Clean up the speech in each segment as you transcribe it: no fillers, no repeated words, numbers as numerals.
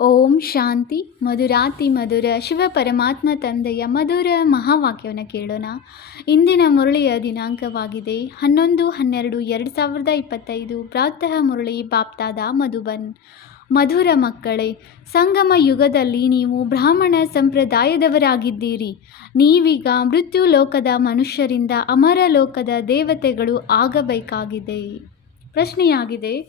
ಓಂ ಶಾಂತಿ. ಮಧುರಾತಿ ಮಧುರ ಶಿವ ಪರಮಾತ್ಮ ತಂದೆಯ ಮಧುರ ಮಹಾವಾಕ್ಯವನ್ನು ಕೇಳೋಣ. ಇಂದಿನ ಮುರಳಿಯ ದಿನಾಂಕವಾಗಿದೆ 11/12/2025. ಪ್ರಾತಃ ಮುರಳಿ ಬಾಪ್ತಾದ ಮಧುಬನ್. ಮಧುರ ಮಕ್ಕಳೇ, ಸಂಗಮ ಯುಗದಲ್ಲಿ ನೀವು ಬ್ರಾಹ್ಮಣ ಸಂಪ್ರದಾಯದವರಾಗಿದ್ದೀರಿ. ನೀವೀಗ ಮೃತ್ಯು ಲೋಕದ ಮನುಷ್ಯರಿಂದ ಅಮರ ಲೋಕದ ದೇವತೆಗಳು ಆಗಬೇಕಾಗಿದೆ. ಪ್ರಶ್ನೆಯಾಗಿದೆ,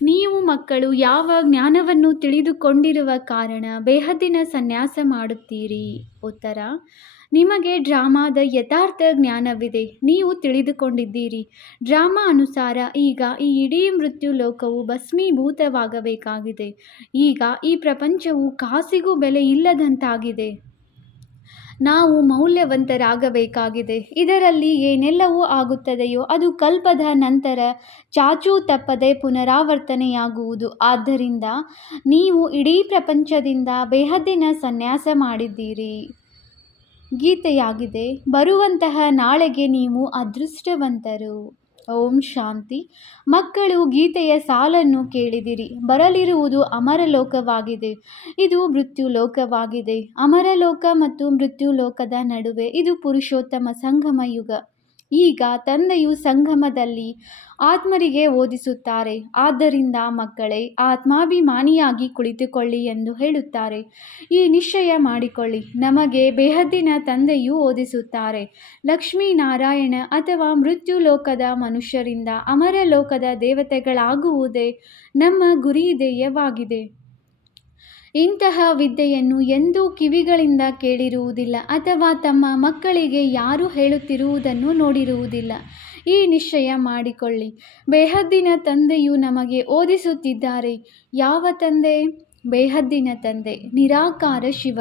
ನೀವು ಮಕ್ಕಳು ಯಾವ ಜ್ಞಾನವನ್ನು ತಿಳಿದುಕೊಂಡಿರುವ ಕಾರಣ ಬೇಹದ್ದಿನ ಸನ್ಯಾಸ ಮಾಡುತ್ತೀರಿ? ಉತ್ತರ: ನಿಮಗೆ ಡ್ರಾಮಾದ ಯಥಾರ್ಥ ಜ್ಞಾನವಿದೆ. ನೀವು ತಿಳಿದುಕೊಂಡಿದ್ದೀರಿ, ಡ್ರಾಮಾ ಅನುಸಾರ ಈಗ ಈ ಇಡೀ ಮೃತ್ಯು ಲೋಕವು ಭಸ್ಮೀಭೂತವಾಗಬೇಕಾಗಿದೆ. ಈಗ ಈ ಪ್ರಪಂಚವು ಕಾಸಿಗೂ ಬೆಲೆ ಇಲ್ಲದಂತಾಗಿದೆ. ನಾವು ಮೌಲ್ಯವಂತರಾಗಬೇಕಾಗಿದೆ. ಇದರಲ್ಲಿ ಏನೆಲ್ಲವೂ ಆಗುತ್ತದೆಯೋ ಅದು ಕಲ್ಪದ ನಂತರ ಚಾಚೂ ತಪ್ಪದೆ ಪುನರಾವರ್ತನೆಯಾಗುವುದು. ಆದ್ದರಿಂದ ನೀವು ಇಡೀ ಪ್ರಪಂಚದಿಂದ ಬೇಹದ್ದಿನ ಸನ್ಯಾಸ ಮಾಡಿದ್ದೀರಿ. ಗೀತೆಯಾಗಿದೆ, ಬರುವಂತಹ ನಾಳೆಗೆ ನೀವು ಅದೃಷ್ಟವಂತರು. ಓಂ ಶಾಂತಿ. ಮಕ್ಕಳು, ಗೀತೆಯ ಸಾಲನ್ನು ಕೇಳಿದಿರಿ. ಬರಲಿರುವುದು ಅಮರಲೋಕವಾಗಿದೆ. ಇದು ಮೃತ್ಯುಲೋಕವಾಗಿದೆ. ಅಮರಲೋಕ ಮತ್ತು ಮೃತ್ಯುಲೋಕದ ನಡುವೆ ಇದು ಪುರುಷೋತ್ತಮ ಸಂಗಮ ಯುಗ. ಈಗ ತಂದೆಯು ಸಂಗಮದಲ್ಲಿ ಆತ್ಮರಿಗೆ ಓದಿಸುತ್ತಾರೆ. ಆದ್ದರಿಂದ ಮಕ್ಕಳೇ, ಆತ್ಮಾಭಿಮಾನಿಯಾಗಿ ಕುಳಿತುಕೊಳ್ಳಿ ಎಂದು ಹೇಳುತ್ತಾರೆ. ಈ ನಿಶ್ಚಯ ಮಾಡಿಕೊಳ್ಳಿ, ನಮಗೆ ಬೇಹದ್ದಿನ ತಂದೆಯು ಓದಿಸುತ್ತಾರೆ. ಲಕ್ಷ್ಮೀನಾರಾಯಣ ಅಥವಾ ಮೃತ್ಯು ಲೋಕದ ಮನುಷ್ಯರಿಂದ ಅಮರ ಲೋಕದ ದೇವತೆಗಳಾಗುವುದೇ ನಮ್ಮ ಗುರಿ ಧ್ಯೇಯವಾಗಿದೆ. ಇಂತಹ ವಿದ್ಯೆಯನ್ನು ಎಂದೂ ಕಿವಿಗಳಿಂದ ಕೇಳಿರುವುದಿಲ್ಲ ಅಥವಾ ತಮ್ಮ ಮಕ್ಕಳಿಗೆ ಯಾರೂ ಹೇಳುತ್ತಿರುವುದನ್ನು ನೋಡಿರುವುದಿಲ್ಲ. ಈ ನಿಶ್ಚಯ ಮಾಡಿಕೊಳ್ಳಿ, ಬೇಹದ್ದಿನ ತಂದೆಯು ನಮಗೆ ಓದಿಸುತ್ತಿದ್ದಾರೆ. ಯಾವ ತಂದೆ? ಬೇಹದ್ದಿನ ತಂದೆ, ನಿರಾಕಾರ ಶಿವ.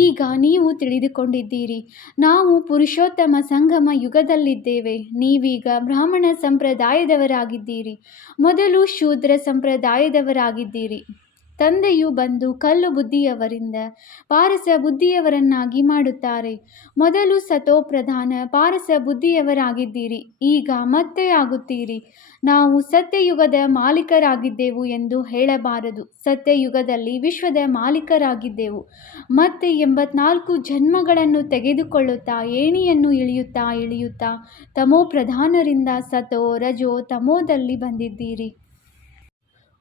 ಈಗ ನೀವು ತಿಳಿದುಕೊಂಡಿದ್ದೀರಿ, ನಾವು ಪುರುಷೋತ್ತಮ ಸಂಗಮ ಯುಗದಲ್ಲಿದ್ದೇವೆ. ನೀವೀಗ ಬ್ರಾಹ್ಮಣ ಸಂಪ್ರದಾಯದವರಾಗಿದ್ದೀರಿ. ಮೊದಲು ಶೂದ್ರ ಸಂಪ್ರದಾಯದವರಾಗಿದ್ದೀರಿ. ತಂದೆಯು ಬಂದು ಕಲ್ಲು ಬುದ್ಧಿಯವರಿಂದ ಪಾರಸ ಬುದ್ಧಿಯವರನ್ನಾಗಿ ಮಾಡುತ್ತಾರೆ. ಮೊದಲು ಸತೋ ಪ್ರಧಾನ ಪಾರಸ ಬುದ್ಧಿಯವರಾಗಿದ್ದೀರಿ. ಈಗ ಮತ್ತೆ ಆಗುತ್ತೀರಿ. ನಾವು ಸತ್ಯಯುಗದ ಮಾಲೀಕರಾಗಿದ್ದೆವು ಎಂದು ಹೇಳಬಾರದು. ಸತ್ಯಯುಗದಲ್ಲಿ ವಿಶ್ವದ ಮಾಲೀಕರಾಗಿದ್ದೆವು. ಮತ್ತೆ 84 ಜನ್ಮಗಳನ್ನು ತೆಗೆದುಕೊಳ್ಳುತ್ತಾ ಏಣಿಯನ್ನು ಇಳಿಯುತ್ತಾ ಇಳಿಯುತ್ತಾ ತಮೋ ಪ್ರಧಾನರಿಂದ ಸತೋ ರಜೋ ತಮೋದಲ್ಲಿ ಬಂದಿದ್ದೀರಿ.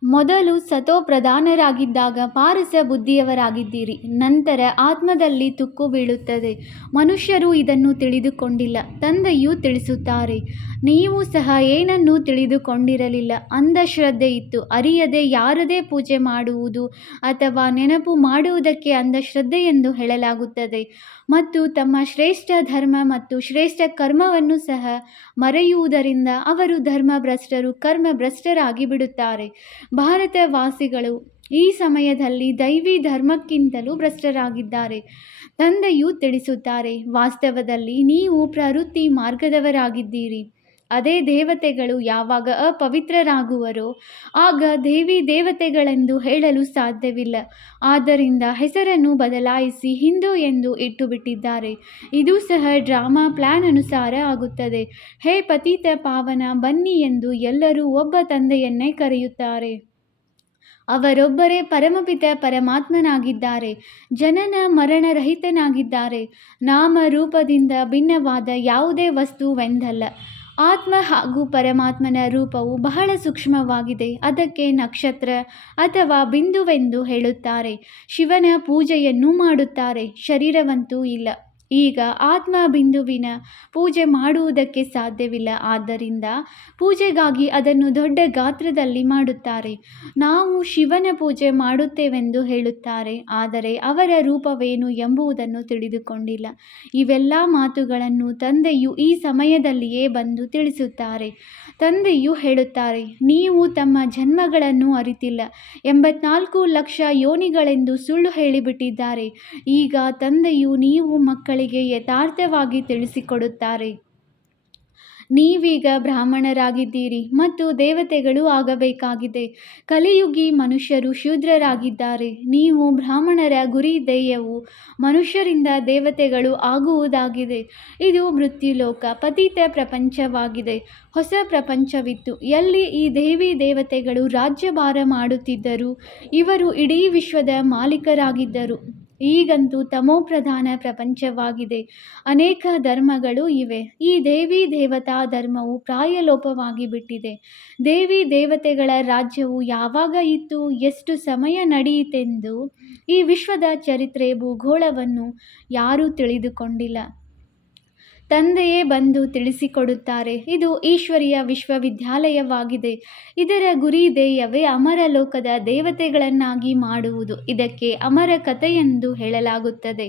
ಮೊದಲು ಸತೋ ಪ್ರಧಾನರಾಗಿದ್ದಾಗ ಪಾರಸ ಬುದ್ಧಿಯವರಾಗಿದ್ದೀರಿ. ನಂತರ ಆತ್ಮದಲ್ಲಿ ತುಕ್ಕು ಬೀಳುತ್ತದೆ. ಮನುಷ್ಯರು ಇದನ್ನು ತಿಳಿದುಕೊಂಡಿಲ್ಲ. ತಂದೆಯು ತಿಳಿಸುತ್ತಾರೆ, ನೀವು ಸಹ ಏನನ್ನೂ ತಿಳಿದುಕೊಂಡಿರಲಿಲ್ಲ. ಅಂಧಶ್ರದ್ಧೆ ಇತ್ತು. ಅರಿಯದೆ ಯಾರದೇ ಪೂಜೆ ಮಾಡುವುದು ಅಥವಾ ನೆನಪು ಮಾಡುವುದಕ್ಕೆ ಅಂಧಶ್ರದ್ಧೆ ಎಂದು ಹೇಳಲಾಗುತ್ತದೆ. ಮತ್ತು ತಮ್ಮ ಶ್ರೇಷ್ಠ ಧರ್ಮ ಮತ್ತು ಶ್ರೇಷ್ಠ ಕರ್ಮವನ್ನು ಸಹ ಮರೆಯುವುದರಿಂದ ಅವರು ಧರ್ಮಭ್ರಷ್ಟರು, ಕರ್ಮಭ್ರಷ್ಟರಾಗಿ ಬಿಡುತ್ತಾರೆ. ಭಾರತವಾಸಿಗಳು ಈ ಸಮಯದಲ್ಲಿ ದೈವಿ ಧರ್ಮಕ್ಕಿಂತಲೂ ಭ್ರಷ್ಟರಾಗಿದ್ದಾರೆ. ತಂದೆಯು ತಿಳಿಸುತ್ತಾರೆ, ವಾಸ್ತವದಲ್ಲಿ ನೀವು ಪ್ರವೃತ್ತಿ ಮಾರ್ಗದವರಾಗಿದ್ದೀರಿ. ಅದೇ ದೇವತೆಗಳು ಯಾವಾಗ ಅಪವಿತ್ರರಾಗುವರೋ ಆಗ ದೇವಿ ದೇವತೆಗಳೆಂದು ಹೇಳಲು ಸಾಧ್ಯವಿಲ್ಲ. ಆದ್ದರಿಂದ ಹೆಸರನ್ನು ಬದಲಾಯಿಸಿ ಹಿಂದೂ ಎಂದು ಇಟ್ಟುಬಿಟ್ಟಿದ್ದಾರೆ. ಇದು ಸಹ ಡ್ರಾಮಾ ಪ್ಲಾನ್ ಅನುಸಾರ ಆಗುತ್ತದೆ. ಹೇ ಪತಿತ ಪಾವನ, ಬನ್ನಿ ಎಂದು ಎಲ್ಲರೂ ಒಬ್ಬ ತಂದೆಯನ್ನೇ ಕರೆಯುತ್ತಾರೆ. ಅವರೊಬ್ಬರೇ ಪರಮಪಿತ ಪರಮಾತ್ಮನಾಗಿದ್ದಾರೆ. ಜನನ ಮರಣರಹಿತನಾಗಿದ್ದಾರೆ. ನಾಮ ರೂಪದಿಂದ ಭಿನ್ನವಾದ ಯಾವುದೇ ವಸ್ತುವೆಂದಲ್ಲ. ಆತ್ಮ ಹಾಗೂ ಪರಮಾತ್ಮನ ರೂಪವು ಬಹಳ ಸೂಕ್ಷ್ಮವಾಗಿದೆ. ಅದಕ್ಕೆ ನಕ್ಷತ್ರ ಅಥವಾ ಬಿಂದುವೆಂದು ಹೇಳುತ್ತಾರೆ. ಶಿವನ ಪೂಜೆಯನ್ನು ಮಾಡುತ್ತಾರೆ, ಶರೀರವಂತೂ ಇಲ್ಲ. ಈಗ ಆತ್ಮ ಬಿಂದುವಿನ ಪೂಜೆ ಮಾಡುವುದಕ್ಕೆ ಸಾಧ್ಯವಿಲ್ಲ. ಆದ್ದರಿಂದ ಪೂಜೆಗಾಗಿ ಅದನ್ನು ದೊಡ್ಡ ಗಾತ್ರದಲ್ಲಿ ಮಾಡುತ್ತಾರೆ. ನಾವು ಶಿವನ ಪೂಜೆ ಮಾಡುತ್ತೇವೆಂದು ಹೇಳುತ್ತಾರೆ, ಆದರೆ ಅವರ ರೂಪವೇನು ಎಂಬುದನ್ನು ತಿಳಿದುಕೊಂಡಿಲ್ಲ. ಇವೆಲ್ಲ ಮಾತುಗಳನ್ನು ತಂದೆಯು ಈ ಸಮಯದಲ್ಲಿಯೇ ಬಂದು ತಿಳಿಸುತ್ತಾರೆ. ತಂದೆಯು ಹೇಳುತ್ತಾರೆ, ನೀವು ತಮ್ಮ ಜನ್ಮಗಳನ್ನು ಅರಿತಿಲ್ಲ. 84 ಲಕ್ಷ ಯೋನಿಗಳೆಂದು ಸುಳ್ಳು ಹೇಳಿಬಿಟ್ಟಿದ್ದಾರೆ. ಈಗ ತಂದೆಯು ನೀವು ಮಕ್ಕಳಿಗೆ ಯಥಾರ್ಥವಾಗಿ ತಿಳಿಸಿಕೊಡುತ್ತಾರೆ. ನೀವೀಗ ಬ್ರಾಹ್ಮಣರಾಗಿದ್ದೀರಿ ಮತ್ತು ದೇವತೆಗಳು ಆಗಬೇಕಾಗಿದೆ. ಕಲಿಯುಗಿ ಮನುಷ್ಯರು ಶೂದ್ರರಾಗಿದ್ದಾರೆ. ನೀವು ಬ್ರಾಹ್ಮಣರ ಗುರಿ ಧ್ಯೇಯವು ಮನುಷ್ಯರಿಂದ ದೇವತೆಗಳು ಆಗುವುದಾಗಿದೆ. ಇದು ಮೃತ್ಯುಲೋಕ, ಪತಿತ ಪ್ರಪಂಚವಾಗಿದೆ. ಹೊಸ ಪ್ರಪಂಚವಿತ್ತು, ಎಲ್ಲಿ ಈ ದೇವಿ ದೇವತೆಗಳು ರಾಜ್ಯಭಾರ ಮಾಡುತ್ತಿದ್ದರು. ಇವರು ಇಡೀ ವಿಶ್ವದ ಮಾಲೀಕರಾಗಿದ್ದರು. ಈಗಂತೂ ತಮೋಪ್ರಧಾನ ಪ್ರಪಂಚವಾಗಿದೆ. ಅನೇಕ ಧರ್ಮಗಳು ಇವೆ. ಈ ದೇವಿ ದೇವತಾ ಧರ್ಮವು ಪ್ರಾಯಲೋಪವಾಗಿ ಬಿಟ್ಟಿದೆ. ದೇವಿ ದೇವತೆಗಳ ರಾಜ್ಯವು ಯಾವಾಗ ಇತ್ತು, ಎಷ್ಟು ಸಮಯ ನಡೆಯಿತೆಂದು ಈ ವಿಶ್ವದ ಚರಿತ್ರೆ ಭೂಗೋಳವನ್ನು ಯಾರೂ ತಿಳಿದುಕೊಂಡಿಲ್ಲ. ತಂದೆಯೇ ಬಂದು ತಿಳಿಸಿಕೊಡುತ್ತಾರೆ. ಇದು ಈಶ್ವರೀಯ ವಿಶ್ವವಿದ್ಯಾಲಯವಾಗಿದೆ. ಇದರ ಗುರಿ ಧ್ಯೇಯವೇ ಅಮರ ಲೋಕದ ದೇವತೆಗಳನ್ನಾಗಿ ಮಾಡುವುದು. ಇದಕ್ಕೆ ಅಮರ ಕಥೆಯೆಂದು ಹೇಳಲಾಗುತ್ತದೆ.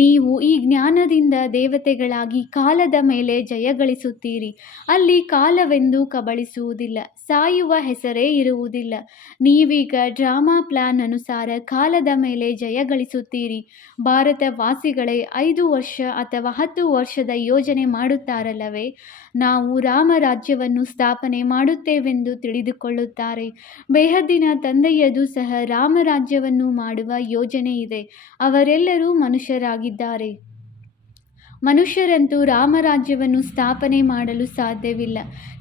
ನೀವು ಈ ಜ್ಞಾನದಿಂದ ದೇವತೆಗಳಾಗಿ ಕಾಲದ ಮೇಲೆ ಜಯಗಳಿಸುತ್ತೀರಿ. ಅಲ್ಲಿ ಕಾಲವೆಂದು ಕಬಳಿಸುವುದಿಲ್ಲ, ಸಾಯುವ ಹೆಸರೇ ಇರುವುದಿಲ್ಲ. ನೀವೀಗ ಡ್ರಾಮಾ ಪ್ಲಾನ್ ಅನುಸಾರ ಕಾಲದ ಮೇಲೆ ಜಯಗಳಿಸುತ್ತೀರಿ. ಭಾರತವಾಸಿಗಳೇ 5 ವರ್ಷ ಅಥವಾ 10 ವರ್ಷದ ಯೋಜನೆ ಮಾಡುತ್ತಾರಲ್ಲವೇ, ನಾವು ರಾಮರಾಜ್ಯವನ್ನು ಸ್ಥಾಪನೆ ಮಾಡುತ್ತೇವೆಂದು ತಿಳಿದುಕೊಳ್ಳುತ್ತಾರೆ. ಬೇಹದ್ದಿನ ತಂದೆಯದು ಸಹ ರಾಮರಾಜ್ಯವನ್ನು ಮಾಡುವ ಯೋಜನೆ ಇದೆ. ಅವರೆಲ್ಲರೂ ಮನುಷ್ಯರಾಗಿದ್ದಾರೆ. ಮನುಷ್ಯರಂತೂ ರಾಮರಾಜ್ಯವನ್ನು ಸ್ಥಾಪನೆ ಮಾಡಲು ಸಾಧ್ಯವಿಲ್ಲ.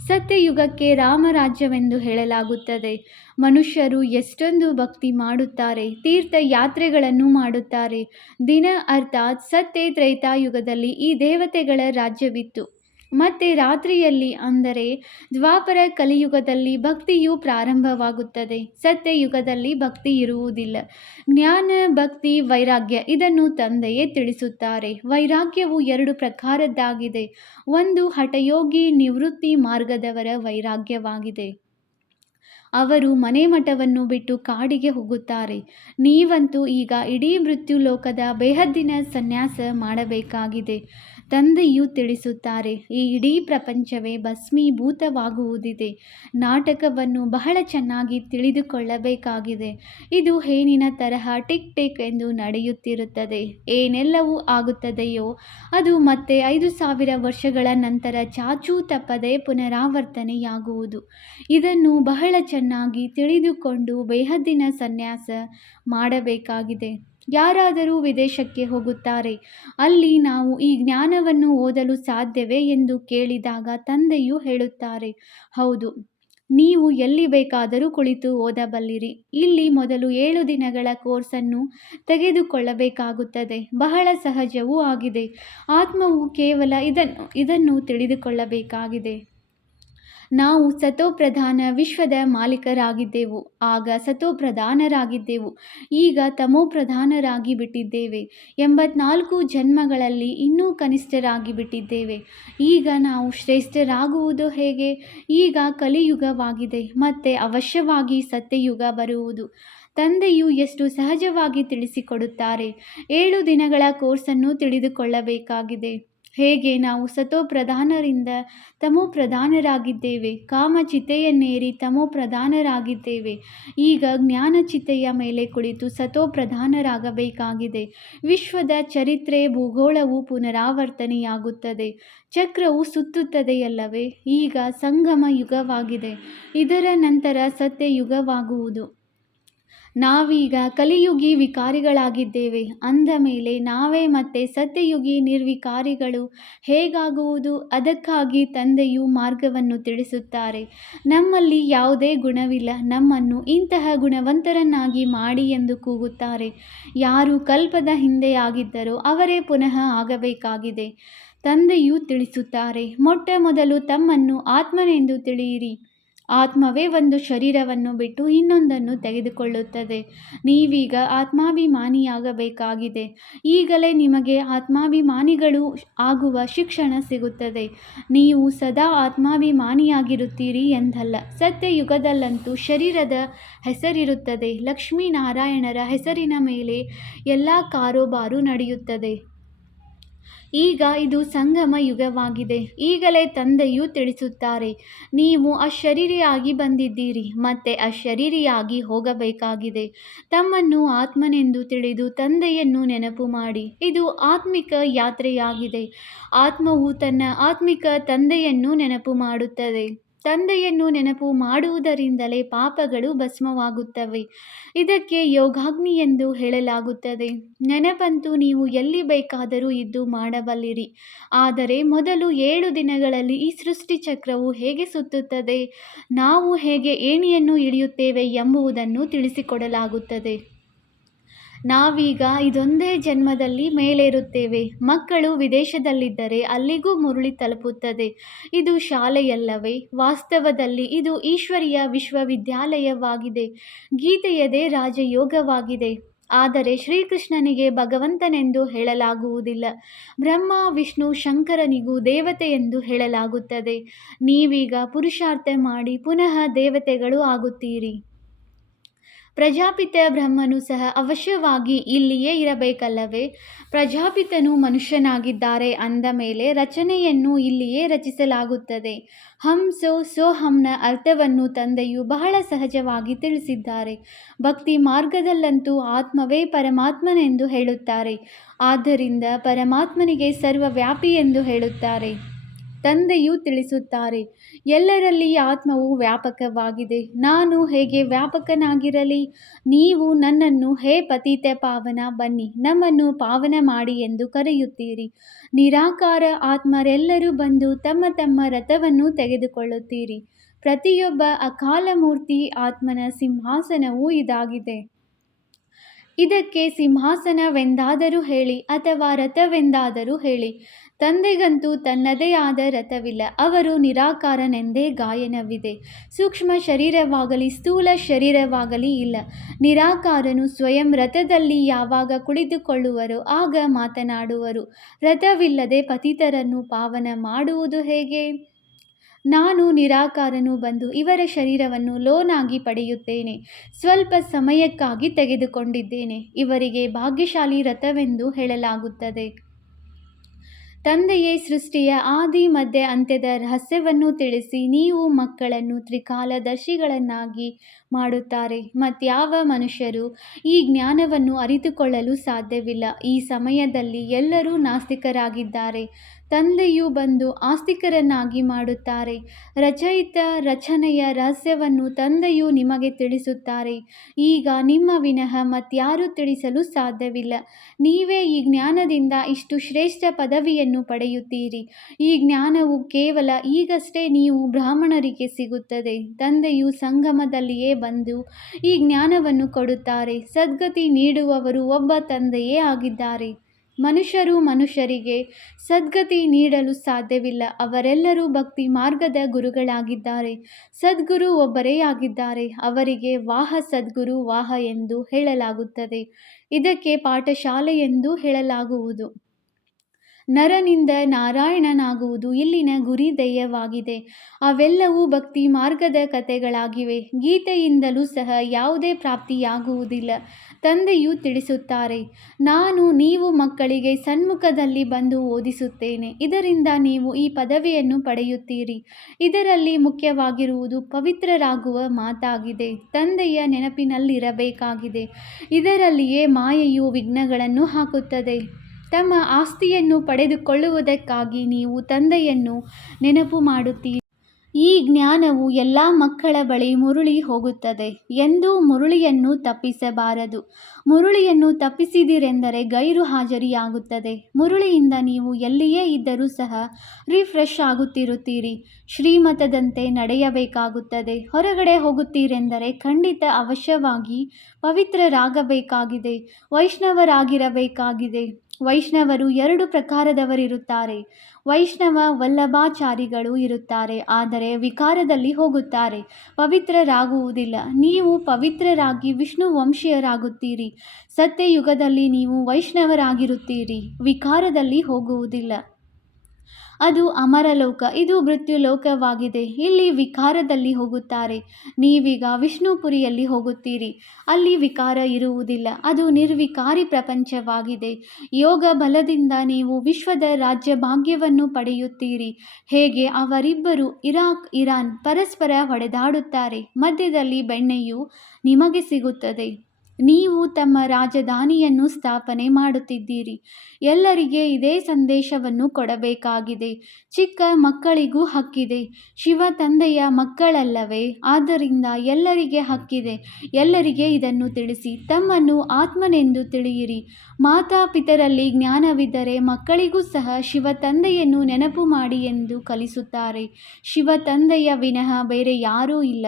ಸತ್ಯಯುಗಕ್ಕೆ ರಾಮರಾಜ್ಯವೆಂದು ಹೇಳಲಾಗುತ್ತದೆ. ಮನುಷ್ಯರು ಎಷ್ಟೊಂದು ಭಕ್ತಿ ಮಾಡುತ್ತಾರೆ, ತೀರ್ಥಯಾತ್ರೆಗಳನ್ನು ಮಾಡುತ್ತಾರೆ. ದಿನ ಅರ್ಥಾತ್ ಸತ್ಯ ತ್ರೇತಾಯುಗದಲ್ಲಿ ಈ ದೇವತೆಗಳ ರಾಜ್ಯವಿತ್ತು. ಮತ್ತೆ ರಾತ್ರಿಯಲ್ಲಿ ಅಂದರೆ ದ್ವಾಪರ ಕಲಿಯುಗದಲ್ಲಿ ಭಕ್ತಿಯು ಪ್ರಾರಂಭವಾಗುತ್ತದೆ. ಸತ್ಯಯುಗದಲ್ಲಿ ಭಕ್ತಿ ಇರುವುದಿಲ್ಲ. ಜ್ಞಾನ, ಭಕ್ತಿ, ವೈರಾಗ್ಯ ಇದನ್ನು ತಂದೆಯೇ ತಿಳಿಸುತ್ತಾರೆ. ವೈರಾಗ್ಯವು 2 ಪ್ರಕಾರದ್ದಾಗಿದೆ. ಒಂದು ಹಠಯೋಗಿ ನಿವೃತ್ತಿ ಮಾರ್ಗದವರ ವೈರಾಗ್ಯವಾಗಿದೆ. ಅವರು ಮನೆ ಮಠವನ್ನು ಬಿಟ್ಟು ಕಾಡಿಗೆ ಹೋಗುತ್ತಾರೆ. ನೀವಂತೂ ಈಗ ಇಡೀ ಮೃತ್ಯುಲೋಕದ ಬೇಹದ್ದಿನ ಸನ್ಯಾಸ ಮಾಡಬೇಕಾಗಿದೆ. ತಂದೆಯು ತಿಳಿಸುತ್ತಾರೆ, ಈ ಇಡೀ ಪ್ರಪಂಚವೇ ಭಸ್ಮೀಭೂತವಾಗುವುದಿದೆ. ನಾಟಕವನ್ನು ಬಹಳ ಚೆನ್ನಾಗಿ ತಿಳಿದುಕೊಳ್ಳಬೇಕಾಗಿದೆ. ಇದು ಹೇನಿನ ತರಹ ಟಿಕ್ ಟಿಕ್ ಎಂದು ನಡೆಯುತ್ತಿರುತ್ತದೆ. ಏನೆಲ್ಲವೂ ಆಗುತ್ತದೆಯೋ ಅದು ಮತ್ತೆ 5000 ವರ್ಷಗಳ ನಂತರ ಚಾಚೂ ತಪ್ಪದೆ ಪುನರಾವರ್ತನೆಯಾಗುವುದು. ಇದನ್ನು ಬಹಳ ಚೆನ್ನಾಗಿ ತಿಳಿದುಕೊಂಡು ಬೇಹದ್ದಿನ ಸನ್ಯಾಸ ಮಾಡಬೇಕಾಗಿದೆ. ಯಾರಾದರೂ ವಿದೇಶಕ್ಕೆ ಹೋಗುತ್ತಾರೆ. ಅಲ್ಲಿ ನಾವು ಈ ಜ್ಞಾನವನ್ನು ಓದಲು ಸಾಧ್ಯವೇ ಎಂದು ಕೇಳಿದಾಗ ತಂದೆಯು ಹೇಳುತ್ತಾರೆ, ಹೌದು, ನೀವು ಎಲ್ಲಿ ಬೇಕಾದರೂ ಕುಳಿತು ಓದಬಲ್ಲಿರಿ. ಇಲ್ಲಿ ಮೊದಲು 7 ದಿನಗಳ ಕೋರ್ಸನ್ನು ತೆಗೆದುಕೊಳ್ಳಬೇಕಾಗುತ್ತದೆ. ಬಹಳ ಸಹಜವೂ ಆಗಿದೆ. ಆತ್ಮವು ಕೇವಲ ಇದನ್ನು ತಿಳಿದುಕೊಳ್ಳಬೇಕಾಗಿದೆ. ನಾವು ಸತೋಪ್ರಧಾನ ವಿಶ್ವದ ಮಾಲೀಕರಾಗಿದ್ದೆವು. ಆಗ ಸತೋಪ್ರಧಾನರಾಗಿದ್ದೆವು. ಈಗ ತಮೋಪ್ರಧಾನರಾಗಿ ಬಿಟ್ಟಿದ್ದೇವೆ. 84 ಜನ್ಮಗಳಲ್ಲಿ ಇನ್ನೂ ಕನಿಷ್ಠರಾಗಿ ಬಿಟ್ಟಿದ್ದೇವೆ. ಈಗ ನಾವು ಶ್ರೇಷ್ಠರಾಗುವುದು ಹೇಗೆ? ಈಗ ಕಲಿಯುಗವಾಗಿದೆ. ಮತ್ತೆ ಅವಶ್ಯವಾಗಿ ಸತ್ಯಯುಗ ಬರುವುದು. ತಂದೆಯು ಎಷ್ಟು ಸಹಜವಾಗಿ ತಿಳಿಸಿಕೊಡುತ್ತಾರೆ. 7 ದಿನಗಳ ಕೋರ್ಸನ್ನು ತಿಳಿದುಕೊಳ್ಳಬೇಕಾಗಿದೆ. ಹೇಗೆ ನಾವು ಸತೋಪ್ರಧಾನರಿಂದ ತಮೋಪ್ರಧಾನರಾಗಿದ್ದೇವೆ, ಕಾಮಚಿತೆಯನ್ನೇರಿ ತಮೋಪ್ರಧಾನರಾಗಿದ್ದೇವೆ. ಈಗ ಜ್ಞಾನಚಿತೆಯ ಮೇಲೆ ಕುಳಿತು ಸತೋಪ್ರಧಾನರಾಗಬೇಕಾಗಿದೆ. ವಿಶ್ವದ ಚರಿತ್ರೆ ಭೂಗೋಳವು ಪುನರಾವರ್ತನೆಯಾಗುತ್ತದೆ. ಚಕ್ರವು ಸುತ್ತುತ್ತದೆಯಲ್ಲವೇ. ಈಗ ಸಂಗಮ ಯುಗವಾಗಿದೆ. ಇದರ ನಂತರ ಸತ್ಯಯುಗವಾಗುವುದು. ನಾವೀಗ ಕಲಿಯುಗಿ ವಿಕಾರಿಗಳಾಗಿದ್ದೇವೆ. ಅಂದ ಮೇಲೆ ನಾವೇ ಮತ್ತೆ ಸತ್ಯಯುಗಿ ನಿರ್ವಿಕಾರಿಗಳು ಹೇಗಾಗುವುದು? ಅದಕ್ಕಾಗಿ ತಂದೆಯು ಮಾರ್ಗವನ್ನು ತಿಳಿಸುತ್ತಾರೆ. ನಮ್ಮಲ್ಲಿ ಯಾವುದೇ ಗುಣವಿಲ್ಲ, ನಮ್ಮನ್ನು ಇಂತಹ ಗುಣವಂತರನ್ನಾಗಿ ಮಾಡಿ ಎಂದು ಕೂಗುತ್ತಾರೆ. ಯಾರು ಕಲ್ಪದ ಹಿಂದೆ ಆಗಿದ್ದರೋ ಅವರೇ ಪುನಃ ಆಗಬೇಕಾಗಿದೆ. ತಂದೆಯು ತಿಳಿಸುತ್ತಾರೆ, ಮೊಟ್ಟ ಮೊದಲು ತಮ್ಮನ್ನು ಆತ್ಮನೆಂದು ತಿಳಿಯಿರಿ. ಆತ್ಮವೇ ಒಂದು ಶರೀರವನ್ನು ಬಿಟ್ಟು ಇನ್ನೊಂದನ್ನು ತೆಗೆದುಕೊಳ್ಳುತ್ತದೆ. ನೀವೀಗ ಆತ್ಮಾಭಿಮಾನಿಯಾಗಬೇಕಾಗಿದೆ. ಈಗಲೇ ನಿಮಗೆ ಆತ್ಮಾಭಿಮಾನಿಗಳು ಆಗುವ ಶಿಕ್ಷಣ ಸಿಗುತ್ತದೆ. ನೀವು ಸದಾ ಆತ್ಮಾಭಿಮಾನಿಯಾಗಿರುತ್ತೀರಿ ಎಂದಲ್ಲ. ಸತ್ಯಯುಗದಲ್ಲಂತೂ ಶರೀರದ ಹೆಸರಿರುತ್ತದೆ. ಲಕ್ಷ್ಮೀನಾರಾಯಣರ ಹೆಸರಿನ ಮೇಲೆ ಎಲ್ಲ ಕಾರೋಬಾರು ನಡೆಯುತ್ತದೆ. ಈಗ ಇದು ಸಂಗಮ ಯುಗವಾಗಿದೆ. ಈಗಲೇ ತಂದೆಯು ತಿಳಿಸುತ್ತಾರೆ, ನೀವು ಅಶರೀರಿಯಾಗಿ ಬಂದಿದ್ದೀರಿ ಮತ್ತೆ ಅಶರೀರಿಯಾಗಿ ಹೋಗಬೇಕಾಗಿದೆ. ತಮ್ಮನ್ನು ಆತ್ಮನೆಂದು ತಿಳಿದು ತಂದೆಯನ್ನು ನೆನಪು ಮಾಡಿ. ಇದು ಆತ್ಮಿಕ ಯಾತ್ರೆಯಾಗಿದೆ. ಆತ್ಮವು ತನ್ನ ಆತ್ಮಿಕ ತಂದೆಯನ್ನು ನೆನಪು ಮಾಡುತ್ತದೆ. ತಂದೆಯನ್ನು ನೆನಪು ಮಾಡುವುದರಿಂದಲೇ ಪಾಪಗಳು ಭಸ್ಮವಾಗುತ್ತವೆ. ಇದಕ್ಕೆ ಯೋಗಾಗ್ನಿ ಎಂದು ಹೇಳಲಾಗುತ್ತದೆ. ನೆನಪಂತೂ ನೀವು ಎಲ್ಲಿ ಬೇಕಾದರೂ ಇದ್ದು ಮಾಡಬಲ್ಲಿರಿ. ಆದರೆ ಮೊದಲು 7 ದಿನಗಳಲ್ಲಿ ಈ ಸೃಷ್ಟಿ ಚಕ್ರವು ಹೇಗೆ ಸುತ್ತುತ್ತದೆ, ನಾವು ಹೇಗೆ ಏಣಿಯನ್ನು ಇಳಿಯುತ್ತೇವೆ ಎಂಬುದನ್ನು ತಿಳಿಸಿಕೊಡಲಾಗುತ್ತದೆ. ನಾವೀಗ ಇದೊಂದೇ ಜನ್ಮದಲ್ಲಿ ಮೇಲೇರುತ್ತೇವೆ. ಮಕ್ಕಳು ವಿದೇಶದಲ್ಲಿದ್ದರೆ ಅಲ್ಲಿಗೂ ಮುರುಳಿ ತಲುಪುತ್ತದೆ. ಇದು ಶಾಲೆಯಲ್ಲವೇ? ವಾಸ್ತವದಲ್ಲಿ ಇದು ಈಶ್ವರೀಯ ವಿಶ್ವವಿದ್ಯಾಲಯವಾಗಿದೆ. ಗೀತೆಯದೇ ರಾಜಯೋಗವಾಗಿದೆ. ಆದರೆ ಶ್ರೀಕೃಷ್ಣನಿಗೆ ಭಗವಂತನೆಂದು ಹೇಳಲಾಗುವುದಿಲ್ಲ. ಬ್ರಹ್ಮ ವಿಷ್ಣು ಶಂಕರನಿಗೂ ದೇವತೆ ಎಂದು ಹೇಳಲಾಗುತ್ತದೆ. ನೀವೀಗ ಪುರುಷಾರ್ಥ ಮಾಡಿ ಪುನಃ ದೇವತೆಗಳು ಆಗುತ್ತೀರಿ. ಪ್ರಜಾಪಿತ ಬ್ರಹ್ಮನು ಸಹ ಅವಶ್ಯವಾಗಿ ಇಲ್ಲಿಯೇ ಇರಬೇಕಲ್ಲವೇ? ಪ್ರಜಾಪಿತನು ಮನುಷ್ಯನಾಗಿದ್ದಾರೆ ಅಂದ ಮೇಲೆ ರಚನೆಯನ್ನು ಇಲ್ಲಿಯೇ ರಚಿಸಲಾಗುತ್ತದೆ. ಹಂಸೋ ಸೋಹಂನ ಅರ್ಥವನ್ನು ತಂದೆಯು ಬಹಳ ಸಹಜವಾಗಿ ತಿಳಿಸಿದ್ದಾರೆ. ಭಕ್ತಿ ಮಾರ್ಗದಲ್ಲಂತೂ ಆತ್ಮವೇ ಪರಮಾತ್ಮನೆಂದು ಹೇಳುತ್ತಾರೆ. ಆದ್ದರಿಂದ ಪರಮಾತ್ಮನಿಗೆ ಸರ್ವವ್ಯಾಪಿ ಎಂದು ಹೇಳುತ್ತಾರೆ. ತಂದೆಯು ತಿಳಿಸುತ್ತಾರೆ, ಎಲ್ಲರಲ್ಲಿ ಆತ್ಮವು ವ್ಯಾಪಕವಾಗಿದೆ. ನಾನು ಹೇಗೆ ವ್ಯಾಪಕನಾಗಿರಲಿ? ನೀವು ನನ್ನನ್ನು ಹೇ ಪತಿತ ಪಾವನ, ಬನ್ನಿ ನಮ್ಮನ್ನು ಪಾವನ ಮಾಡಿ ಎಂದು ಕರೆಯುತ್ತೀರಿ. ನಿರಾಕಾರ ಆತ್ಮರೆಲ್ಲರೂ ಬಂದು ತಮ್ಮ ತಮ್ಮ ರಥವನ್ನು ತೆಗೆದುಕೊಳ್ಳುತ್ತೀರಿ. ಪ್ರತಿಯೊಬ್ಬ ಅಕಾಲಮೂರ್ತಿ ಆತ್ಮನ ಸಿಂಹಾಸನವೂ ಇದಾಗಿದೆ. ಇದಕ್ಕೆ ಸಿಂಹಾಸನವೆಂದಾದರೂ ಹೇಳಿ ಅಥವಾ ರಥವೆಂದಾದರೂ ಹೇಳಿ. ತಂದೆಗಂತೂ ತನ್ನದೇ ಆದ ರಥವಿಲ್ಲ. ಅವರು ನಿರಾಕಾರನೆಂದೇ ಗಾಯನವಿದೆ. ಸೂಕ್ಷ್ಮ ಶರೀರವಾಗಲಿ ಸ್ಥೂಲ ಶರೀರವಾಗಲಿ ಇಲ್ಲ. ನಿರಾಕಾರನು ಸ್ವಯಂ ರಥದಲ್ಲಿ ಯಾವಾಗ ಕುಳಿತುಕೊಳ್ಳುವರೋ ಆಗ ಮಾತನಾಡುವರು. ರಥವಿಲ್ಲದೆ ಪತಿತರನ್ನು ಪಾವನ ಮಾಡುವುದು ಹೇಗೆ? ನಾನು ನಿರಾಕಾರನು ಬಂದು ಇವರ ಶರೀರವನ್ನು ಲೋನಾಗಿ ಪಡೆಯುತ್ತೇನೆ. ಸ್ವಲ್ಪ ಸಮಯಕ್ಕಾಗಿ ತೆಗೆದುಕೊಂಡಿದ್ದೇನೆ. ಇವರಿಗೆ ಭಾಗ್ಯಶಾಲಿ ರಥವೆಂದು ಹೇಳಲಾಗುತ್ತದೆ. ತಂದೆಯೇ ಸೃಷ್ಟಿಯ ಆದಿ ಮಧ್ಯ ಅಂತ್ಯದ ರಹಸ್ಯವನ್ನು ತಿಳಿಸಿ ನೀವು ಮಕ್ಕಳನ್ನು ತ್ರಿಕಾಲದರ್ಶಿಗಳನ್ನಾಗಿ ಮಾಡುತ್ತಾರೆ. ಮತ್ಯಾವ ಮನುಷ್ಯರು ಈ ಜ್ಞಾನವನ್ನು ಅರಿತುಕೊಳ್ಳಲು ಸಾಧ್ಯವಿಲ್ಲ. ಈ ಸಮಯದಲ್ಲಿ ಎಲ್ಲರೂ ನಾಸ್ತಿಕರಾಗಿದ್ದಾರೆ. ತಂದೆಯು ಬಂದು ಆಸ್ತಿಕರನ್ನಾಗಿ ಮಾಡುತ್ತಾರೆ. ರಚಯಿತ ರಚನೆಯ ರಹಸ್ಯವನ್ನು ತಂದೆಯು ನಿಮಗೆ ತಿಳಿಸುತ್ತಾರೆ. ಈಗ ನಿಮ್ಮ ವಿನಃ ಮತ್ಯಾರೂ ತಿಳಿಸಲು ಸಾಧ್ಯವಿಲ್ಲ. ನೀವೇ ಈ ಜ್ಞಾನದಿಂದ ಇಷ್ಟು ಶ್ರೇಷ್ಠ ಪದವಿಯನ್ನು ಪಡೆಯುತ್ತೀರಿ. ಈ ಜ್ಞಾನವು ಕೇವಲ ಈಗಷ್ಟೇ ನೀವು ಬ್ರಾಹ್ಮಣರಿಗೆ ಸಿಗುತ್ತದೆ. ತಂದೆಯು ಸಂಗಮದಲ್ಲಿಯೇ ಬಂದು ಈ ಜ್ಞಾನವನ್ನು ಕೊಡುತ್ತಾರೆ. ಸದ್ಗತಿ ನೀಡುವವರು ಒಬ್ಬ ತಂದೆಯೇ ಆಗಿದ್ದಾರೆ. ಮನುಷ್ಯರು ಮನುಷ್ಯರಿಗೆ ಸದ್ಗತಿ ನೀಡಲು ಸಾಧ್ಯವಿಲ್ಲ. ಅವರೆಲ್ಲರೂ ಭಕ್ತಿ ಮಾರ್ಗದ ಗುರುಗಳಾಗಿದ್ದಾರೆ. ಸದ್ಗುರು ಒಬ್ಬರೇ ಆಗಿದ್ದಾರೆ. ಅವರಿಗೆ ವಾಹ ಸದ್ಗುರು ವಾಹ ಎಂದು ಹೇಳಲಾಗುತ್ತದೆ. ಇದಕ್ಕೆ ಪಾಠಶಾಲೆ ಎಂದು ಹೇಳಲಾಗುವುದು. ನರನಿಂದ ನಾರಾಯಣನಾಗುವುದು ಇಲ್ಲಿನ ಗುರಿ ಧ್ಯೇಯವಾಗಿದೆ. ಅವೆಲ್ಲವೂ ಭಕ್ತಿ ಮಾರ್ಗದ ಕಥೆಗಳಾಗಿವೆ. ಗೀತೆಯಿಂದಲೂ ಸಹ ಯಾವುದೇ ಪ್ರಾಪ್ತಿಯಾಗುವುದಿಲ್ಲ. ತಂದೆಯು ತಿಳಿಸುತ್ತಾರೆ, ನಾನು ನೀವು ಮಕ್ಕಳಿಗೆ ಸನ್ಮುಖದಲ್ಲಿ ಬಂದು ಓದಿಸುತ್ತೇನೆ. ಇದರಿಂದ ನೀವು ಈ ಪದವಿಯನ್ನು ಪಡೆಯುತ್ತೀರಿ. ಇದರಲ್ಲಿ ಮುಖ್ಯವಾಗಿರುವುದು ಪವಿತ್ರರಾಗುವ ಮಾತಾಗಿದೆ. ತಂದೆಯ ನೆನಪಿನಲ್ಲಿರಬೇಕಾಗಿದೆ. ಇದರಲ್ಲಿಯೇ ಮಾಯೆಯು ವಿಘ್ನಗಳನ್ನು ಹಾಕುತ್ತದೆ. ತಮ್ಮ ಆಸ್ತಿಯನ್ನು ಪಡೆದುಕೊಳ್ಳುವುದಕ್ಕಾಗಿ ನೀವು ತಂದೆಯನ್ನು ನೆನಪು ಮಾಡುತ್ತೀರಿ. ಈ ಜ್ಞಾನವು ಎಲ್ಲ ಮಕ್ಕಳ ಬಳಿ ಮುರುಳಿ ಹೋಗುತ್ತದೆ. ಎಂದೂ ಮುರುಳಿಯನ್ನು ತಪ್ಪಿಸಬಾರದು. ಮುರುಳಿಯನ್ನು ತಪ್ಪಿಸಿದಿರೆಂದರೆ ಗೈರು ಹಾಜರಿಯಾಗುತ್ತದೆ. ಮುರುಳಿಯಿಂದ ನೀವು ಎಲ್ಲಿಯೇ ಇದ್ದರೂ ಸಹ ರಿಫ್ರೆಶ್ ಆಗುತ್ತಿರುತ್ತೀರಿ. ಶ್ರೀಮತದಂತೆ ನಡೆಯಬೇಕಾಗುತ್ತದೆ. ಹೊರಗಡೆ ಹೋಗುತ್ತೀರೆಂದರೆ ಖಂಡಿತ ಅವಶ್ಯವಾಗಿ ಪವಿತ್ರರಾಗಬೇಕಾಗಿದೆ. ವೈಷ್ಣವರಾಗಿರಬೇಕಾಗಿದೆ. ವೈಷ್ಣವರು 2 ಪ್ರಕಾರದವರಿರುತ್ತಾರೆ. ವೈಷ್ಣವ ವಲ್ಲಭಾಚಾರಿಗಳು ಇರುತ್ತಾರೆ. ಆದರೆ ವಿಕಾರದಲ್ಲಿ ಹೋಗುತ್ತಾರೆ. ಪವಿತ್ರರಾಗುವುದಿಲ್ಲ. ನೀವು ಪವಿತ್ರರಾಗಿ ವಿಷ್ಣು ವಂಶೀಯರಾಗುತ್ತೀರಿ. ಸತ್ಯಯುಗದಲ್ಲಿ ನೀವು ವೈಷ್ಣವರಾಗಿರುತ್ತೀರಿ. ವಿಕಾರದಲ್ಲಿ ಹೋಗುವುದಿಲ್ಲ. ಅದು ಅಮರಲೋಕ, ಇದು ಮೃತ್ಯುಲೋಕವಾಗಿದೆ. ಇಲ್ಲಿ ವಿಕಾರದಲ್ಲಿ ಹೋಗುತ್ತಾರೆ. ನೀವೀಗ ವಿಷ್ಣುಪುರಿಯಲ್ಲಿ ಹೋಗುತ್ತೀರಿ. ಅಲ್ಲಿ ವಿಕಾರ ಇರುವುದಿಲ್ಲ. ಅದು ನಿರ್ವಿಕಾರಿ ಪ್ರಪಂಚವಾಗಿದೆ. ಯೋಗ ಬಲದಿಂದ ನೀವು ವಿಶ್ವದ ರಾಜ್ಯಭಾಗ್ಯವನ್ನು ಪಡೆಯುತ್ತೀರಿ. ಹೇಗೆ ಅವರಿಬ್ಬರು ಇರಾಕ್ ಇರಾನ್ ಪರಸ್ಪರ ಹೊಡೆದಾಡುತ್ತಾರೆ, ಮಧ್ಯದಲ್ಲಿ ಬೆಣ್ಣೆಯು ನಿಮಗೆ ಸಿಗುತ್ತದೆ. ನೀವು ತಮ್ಮ ರಾಜಧಾನಿಯನ್ನು ಸ್ಥಾಪನೆ ಮಾಡುತ್ತಿದ್ದೀರಿ. ಎಲ್ಲರಿಗೆ ಇದೇ ಸಂದೇಶವನ್ನು ಕೊಡಬೇಕಾಗಿದೆ. ಚಿಕ್ಕ ಮಕ್ಕಳಿಗೂ ಹಕ್ಕಿದೆ. ಶಿವ ತಂದೆಯ ಮಕ್ಕಳಲ್ಲವೇ? ಆದ್ದರಿಂದ ಎಲ್ಲರಿಗೆ ಹಕ್ಕಿದೆ. ಎಲ್ಲರಿಗೆ ಇದನ್ನು ತಿಳಿಸಿ. ತಮ್ಮನ್ನು ಆತ್ಮನೆಂದು ತಿಳಿಯಿರಿ. ಮಾತಾಪಿತರಲ್ಲಿ ಜ್ಞಾನವಿದ್ದರೆ ಮಕ್ಕಳಿಗೂ ಸಹ ಶಿವ ತಂದೆಯನ್ನು ನೆನಪು ಮಾಡಿ ಎಂದು ಕಲಿಸುತ್ತಾರೆ. ಶಿವ ತಂದೆಯ ವಿನಃ ಬೇರೆ ಯಾರೂ ಇಲ್ಲ.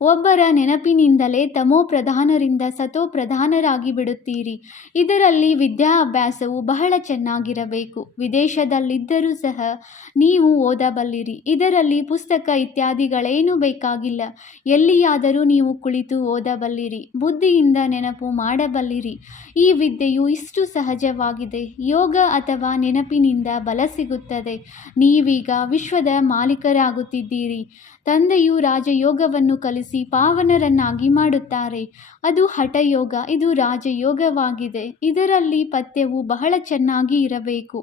ಒಬ್ಬರ ನೆನಪಿನಿಂದಲೇ ತಮೋ ಪ್ರಧಾನರಿಂದ ಸತೋ ಪ್ರಧಾನರಾಗಿ ಬಿಡುತ್ತೀರಿ. ಇದರಲ್ಲಿ ವಿದ್ಯಾಭ್ಯಾಸವು ಬಹಳ ಚೆನ್ನಾಗಿರಬೇಕು. ವಿದೇಶದಲ್ಲಿದ್ದರೂ ಸಹ ನೀವು ಓದಬಲ್ಲಿರಿ. ಇದರಲ್ಲಿ ಪುಸ್ತಕ ಇತ್ಯಾದಿಗಳೇನೂ ಬೇಕಾಗಿಲ್ಲ. ಎಲ್ಲಿಯಾದರೂ ನೀವು ಕುಳಿತು ಓದಬಲ್ಲಿರಿ. ಬುದ್ಧಿಯಿಂದ ನೆನಪು ಮಾಡಬಲ್ಲಿರಿ. ಈ ವಿದ್ಯೆಯು ಇಷ್ಟು ಸಹಜವಾಗಿದೆ. ಯೋಗ ಅಥವಾ ನೆನಪಿನಿಂದ ಬಲ ಸಿಗುತ್ತದೆ. ನೀವೀಗ ವಿಶ್ವದ ಮಾಲೀಕರಾಗುತ್ತಿದ್ದೀರಿ. ತಂದೆಯು ರಾಜಯೋಗವನ್ನು ಕಲಿಸಿ ಪಾವನರನ್ನಾಗಿ ಮಾಡುತ್ತಾರೆ. ಅದು ಹಠಯೋಗ, ಇದು ರಾಜಯೋಗವಾಗಿದೆ. ಇದರಲ್ಲಿ ಪಥ್ಯವು ಬಹಳ ಚೆನ್ನಾಗಿ ಇರಬೇಕು.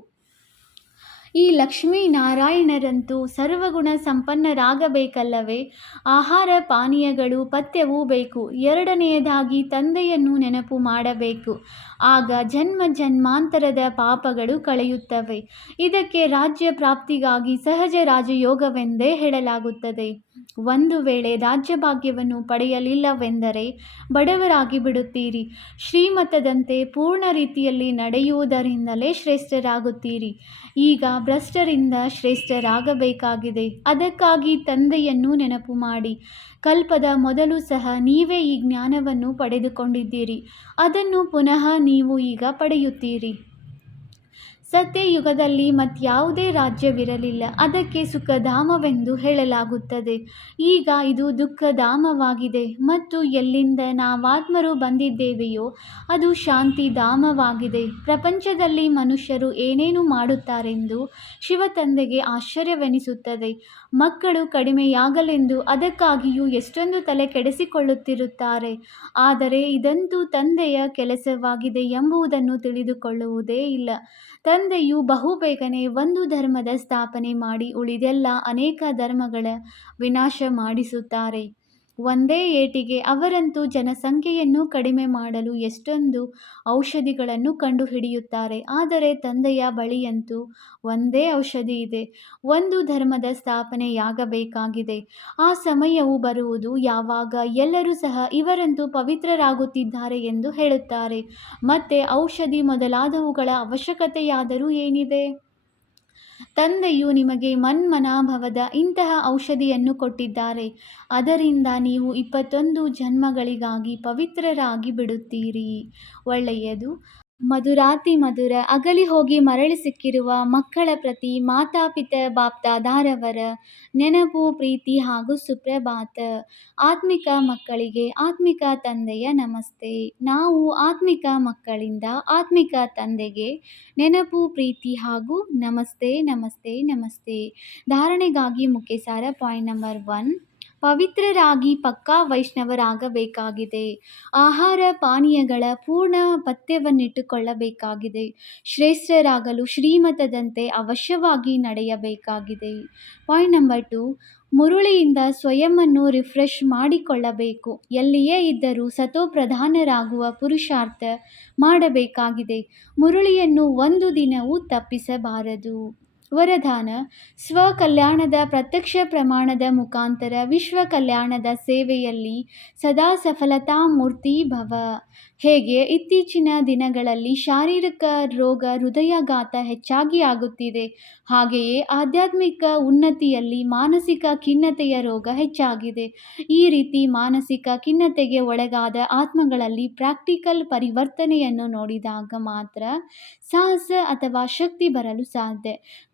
ಈ ಲಕ್ಷ್ಮೀನಾರಾಯಣರಂತೂ ಸರ್ವಗುಣ ಸಂಪನ್ನರಾಗಬೇಕಲ್ಲವೇ? ಆಹಾರ ಪಾನೀಯಗಳು ಪಥ್ಯವೂ ಬೇಕು. ಎರಡನೆಯದಾಗಿ ತಂದೆಯನ್ನು ನೆನಪು ಮಾಡಬೇಕು. ಆಗ ಜನ್ಮ ಜನ್ಮಾಂತರದ ಪಾಪಗಳು ಕಳೆಯುತ್ತವೆ. ಇದಕ್ಕೆ ರಾಜ್ಯ ಪ್ರಾಪ್ತಿಗಾಗಿ ಸಹಜ ರಾಜಯೋಗವೆಂದೇ ಹೇಳಲಾಗುತ್ತದೆ. ಒಂದು ವೇಳೆ ರಾಜ್ಯಭಾಗ್ಯವನ್ನು ಪಡೆಯಲಿಲ್ಲವೆಂದರೆ ಬಡವರಾಗಿ ಬಿಡುತ್ತೀರಿ. ಶ್ರೀಮತದಂತೆ ಪೂರ್ಣ ರೀತಿಯಲ್ಲಿ ನಡೆಯುವುದರಿಂದಲೇ ಶ್ರೇಷ್ಠರಾಗುತ್ತೀರಿ. ಈಗ ಭ್ರಷ್ಟರಿಂದ ಶ್ರೇಷ್ಠರಾಗಬೇಕಾಗಿದೆ. ಅದಕ್ಕಾಗಿ ತಂದೆಯನ್ನು ನೆನಪು ಮಾಡಿ. ಕಲ್ಪದ ಮೊದಲು ಸಹ ನೀವೇ ಈ ಜ್ಞಾನವನ್ನು ಪಡೆದುಕೊಂಡಿದ್ದೀರಿ. ಅದನ್ನು ಪುನಃ ನೀವು ಈಗ ಪಡೆಯುತ್ತೀರಿ. ಸತ್ಯಯುಗದಲ್ಲಿ ಮತ್ಯಾವುದೇ ರಾಜ್ಯವಿರಲಿಲ್ಲ. ಅದಕ್ಕೆ ಸುಖಧಾಮವೆಂದು ಹೇಳಲಾಗುತ್ತದೆ. ಈಗ ಇದು ದುಃಖಧಾಮವಾಗಿದೆ. ಮತ್ತು ಎಲ್ಲಿಂದ ನಾವಾತ್ಮರು ಬಂದಿದ್ದೇವೆಯೋ ಅದು ಶಾಂತಿಧಾಮವಾಗಿದೆ. ಪ್ರಪಂಚದಲ್ಲಿ ಮನುಷ್ಯರು ಏನೇನು ಮಾಡುತ್ತಾರೆಂದು ಶಿವತಂದೆಗೆ ಆಶ್ಚರ್ಯವೆನಿಸುತ್ತದೆ. ಮಕ್ಕಳು ಕಡಿಮೆಯಾಗಲೆಂದು ಅದಕ್ಕಾಗಿಯೂ ಎಷ್ಟೊಂದು ತಲೆ ಕೆಡಿಸಿಕೊಳ್ಳುತ್ತಿರುತ್ತಾರೆ. ಆದರೆ ಇದಂತೂ ತಂದೆಯ ಕೆಲಸವಾಗಿದೆ ಎಂಬುದನ್ನು ತಿಳಿದುಕೊಳ್ಳುವುದೇ ಇಲ್ಲ. ತಂದೆಯು ಬಹುಬೇಗನೆ ಒಂದು ಧರ್ಮದ ಸ್ಥಾಪನೆ ಮಾಡಿ ಉಳಿದೆಲ್ಲ ಅನೇಕ ಧರ್ಮಗಳ ವಿನಾಶ ಮಾಡಿಸುತ್ತಾರೆ. ಒಂದೇ ಏಟಿಗೆ ಅವರಂತೂ ಜನಸಂಖ್ಯೆಯನ್ನು ಕಡಿಮೆ ಮಾಡಲು ಎಷ್ಟೊಂದು ಔಷಧಿಗಳನ್ನು ಕಂಡುಹಿಡಿಯುತ್ತಾರೆ. ಆದರೆ ತಂದೆಯ ಬಳಿಯಂತೂ ಒಂದೇ ಔಷಧಿ ಇದೆ. ಒಂದು ಧರ್ಮದ ಸ್ಥಾಪನೆಯಾಗಬೇಕಾಗಿದೆ. ಆ ಸಮಯವು ಬರುವುದು ಯಾವಾಗ ಎಲ್ಲರೂ ಸಹ ಇವರಂತೂ ಪವಿತ್ರರಾಗುತ್ತಿದ್ದಾರೆ ಎಂದು ಹೇಳುತ್ತಾರೆ. ಮತ್ತೆ ಔಷಧಿ ಮೊದಲಾದವುಗಳ ಅವಶ್ಯಕತೆಯಾದರೂ ಏನಿದೆ? ತಂದೆಯು ನಿಮಗೆ ಮನ್ಮನಾಭವದ ಇಂತಹ ಔಷಧಿಯನ್ನು ಕೊಟ್ಟಿದ್ದಾರೆ. ಅದರಿಂದ ನೀವು 21 ಜನ್ಮಗಳಿಗಾಗಿ ಪವಿತ್ರರಾಗಿ ಬಿಡುತ್ತೀರಿ. ಒಳ್ಳೆಯದು. ಮಧುರಾತಿಮಧುರ ಅಗಲಿ ಹೋಗಿ ಮರಳಿ ಸಿಕ್ಕಿರುವ ಮಕ್ಕಳ ಪ್ರತಿ ಮಾತಾಪಿತ ಬಾಪ್ದಾದಾರವರ ನೆನಪು, ಪ್ರೀತಿ ಹಾಗೂ ಸುಪ್ರಭಾತ. ಆತ್ಮಿಕ ಮಕ್ಕಳಿಗೆ ಆತ್ಮಿಕ ತಂದೆಯ ನಮಸ್ತೆ. ನಾವು ಆತ್ಮಿಕ ಮಕ್ಕಳಿಂದ ಆತ್ಮಿಕ ತಂದೆಗೆ ನೆನಪು, ಪ್ರೀತಿ ಹಾಗೂ ನಮಸ್ತೆ ನಮಸ್ತೆ ನಮಸ್ತೆ. ಧಾರಣೆಗಾಗಿ ಮುಖ್ಯ ಸಾರ. ಪಾಯಿಂಟ್ ನಂಬರ್ 1, ಪವಿತ್ರರಾಗಿ ಪಕ್ಕಾ ವೈಷ್ಣವರಾಗಬೇಕಾಗಿದೆ. ಆಹಾರ ಪಾನೀಯಗಳ ಪೂರ್ಣ ಪಥ್ಯವನ್ನಿಟ್ಟುಕೊಳ್ಳಬೇಕಾಗಿದೆ. ಶ್ರೇಷ್ಠರಾಗಲು ಶ್ರೀಮತದಂತೆ ಅವಶ್ಯವಾಗಿ ನಡೆಯಬೇಕಾಗಿದೆ. ಪಾಯಿಂಟ್ ನಂಬರ್ 2, ಮುರುಳಿಯಿಂದ ಸ್ವಯಂವನ್ನು ರಿಫ್ರೆಶ್ ಮಾಡಿಕೊಳ್ಳಬೇಕು. ಎಲ್ಲಿಯೇ ಇದ್ದರೂ ಸತೋಪ್ರಧಾನರಾಗುವ ಪುರುಷಾರ್ಥ ಮಾಡಬೇಕಾಗಿದೆ. ಮುರುಳಿಯನ್ನು ಒಂದು ದಿನವೂ ತಪ್ಪಿಸಬಾರದು. ವರದಾನ: ಸ್ವಕಲ್ಯಾಣದ ಪ್ರತ್ಯಕ್ಷ ಪ್ರಮಾಣದ ಮುಖಾಂತರ ವಿಶ್ವ ಕಲ್ಯಾಣದ ಸೇವೆಯಲ್ಲಿ ಸದಾ ಸಫಲತಾಮೂರ್ತಿ ಭವ. ಹೇಗೆ ಇತ್ತೀಚಿನ ದಿನಗಳಲ್ಲಿ ಶಾರೀರಿಕ ರೋಗ, ಹೃದಯಾಘಾತ ಹೆಚ್ಚಾಗಿ ಆಗುತ್ತಿದೆ, ಹಾಗೆಯೇ ಆಧ್ಯಾತ್ಮಿಕ ಉನ್ನತಿಯಲ್ಲಿ ಮಾನಸಿಕ ಖಿನ್ನತೆಯ ರೋಗ ಹೆಚ್ಚಾಗಿದೆ. ಈ ರೀತಿ ಮಾನಸಿಕ ಖಿನ್ನತೆಗೆ ಒಳಗಾದ ಆತ್ಮಗಳಲ್ಲಿ ಪ್ರಾಕ್ಟಿಕಲ್ ಪರಿವರ್ತನೆಯನ್ನು ನೋಡಿದಾಗ ಮಾತ್ರ ಸಾಹಸ ಅಥವಾ ಶಕ್ತಿ ಬರಲು ಸಾಧ್ಯ.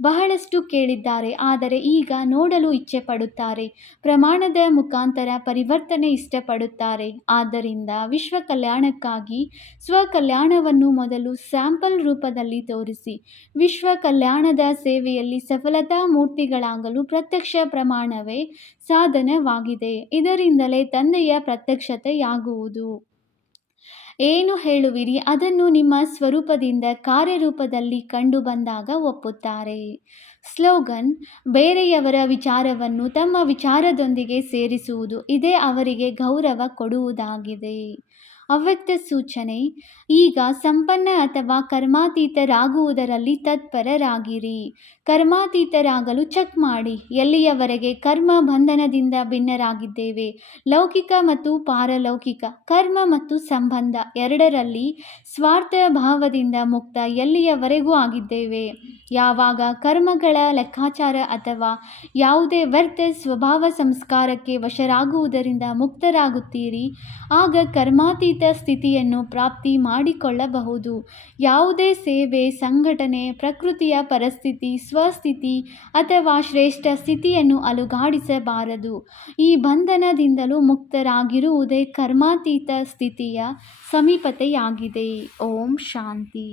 ಬಹಳಷ್ಟು ಕೇಳಿದ್ದಾರೆ, ಆದರೆ ಈಗ ನೋಡಲು ಇಚ್ಛೆಪಡುತ್ತಾರೆ. ಪ್ರಮಾಣದ ಮುಖಾಂತರ ಪರಿವರ್ತನೆ ಇಷ್ಟಪಡುತ್ತಾರೆ. ಆದ್ದರಿಂದ ವಿಶ್ವ ಕಲ್ಯಾಣಕ್ಕಾಗಿ ಸ್ವಕಲ್ಯಾಣವನ್ನು ಮೊದಲು ಸ್ಯಾಂಪಲ್ ರೂಪದಲ್ಲಿ ತೋರಿಸಿ. ವಿಶ್ವ ಕಲ್ಯಾಣದ ಸೇವೆಯಲ್ಲಿ ಸಫಲತಾ ಮೂರ್ತಿಗಳಾಗಲು ಪ್ರತ್ಯಕ್ಷ ಪ್ರಮಾಣವೇ ಸಾಧನವಾಗಿದೆ. ಇದರಿಂದಲೇ ತಂದೆಯ ಪ್ರತ್ಯಕ್ಷತೆಯಾಗುವುದು. ಏನು ಹೇಳುವಿರಿ ಅದನ್ನು ನಿಮ್ಮ ಸ್ವರೂಪದಿಂದ ಕಾರ್ಯರೂಪದಲ್ಲಿ ಕಂಡು ಬಂದಾಗ ಒಪ್ಪುತ್ತಾರೆ. ಸ್ಲೋಗನ್: ಬೇರೆಯವರ ವಿಚಾರವನ್ನು ತಮ್ಮ ವಿಚಾರದೊಂದಿಗೆ ಸೇರಿಸುವುದು, ಇದೇ ಅವರಿಗೆ ಗೌರವ ಕೊಡುವುದಾಗಿದೆ. ಅವ್ಯಕ್ತ ಸೂಚನೆ: ಈಗ ಸಂಪನ್ನ ಅಥವಾ ಕರ್ಮಾತೀತರಾಗುವುದರಲ್ಲಿ ತತ್ಪರರಾಗಿರಿ. ಕರ್ಮಾತೀತರಾಗಲು ಚೆಕ್ ಮಾಡಿ. ಎಲ್ಲಿಯವರೆಗೆ ಕರ್ಮ ಬಂಧನದಿಂದ ಭಿನ್ನರಾಗಿದ್ದೇವೆ, ಲೌಕಿಕ ಮತ್ತು ಪಾರಲೌಕಿಕ, ಕರ್ಮ ಮತ್ತು ಸಂಬಂಧ ಎರಡರಲ್ಲಿ ಸ್ವಾರ್ಥ ಭಾವದಿಂದ ಮುಕ್ತ ಎಲ್ಲಿಯವರೆಗೂ ಆಗಿದ್ದೇವೆ. ಯಾವಾಗ ಕರ್ಮಗಳ ಲೆಕ್ಕಾಚಾರ ಅಥವಾ ಯಾವುದೇ ವ್ಯರ್ಥ ಸ್ವಭಾವ ಸಂಸ್ಕಾರಕ್ಕೆ ವಶರಾಗುವುದರಿಂದ ಮುಕ್ತರಾಗುತ್ತೀರಿ, ಆಗ ಕರ್ಮಾತೀತ ಸ್ಥಿತಿಯನ್ನು ಪ್ರಾಪ್ತಿ ಮಾಡಿಕೊಳ್ಳಬಹುದು. ಯಾವುದೇ ಸೇವೆ, ಸಂಘಟನೆ, ಪ್ರಕೃತಿಯ ಪರಿಸ್ಥಿತಿ, ಸ್ವಸ್ಥಿತಿ ಅಥವಾ ಶ್ರೇಷ್ಠ ಸ್ಥಿತಿಯನ್ನು ಅಲುಗಾಡಿಸಬಾರದು. ಈ ಬಂಧನದಿಂದಲೂ ಮುಕ್ತರಾಗಿರುವುದೇ ಕರ್ಮಾತೀತ ಸ್ಥಿತಿಯ ಸಮೀಪತೆಯಾಗಿದೆ. ಓಂ ಶಾಂತಿ.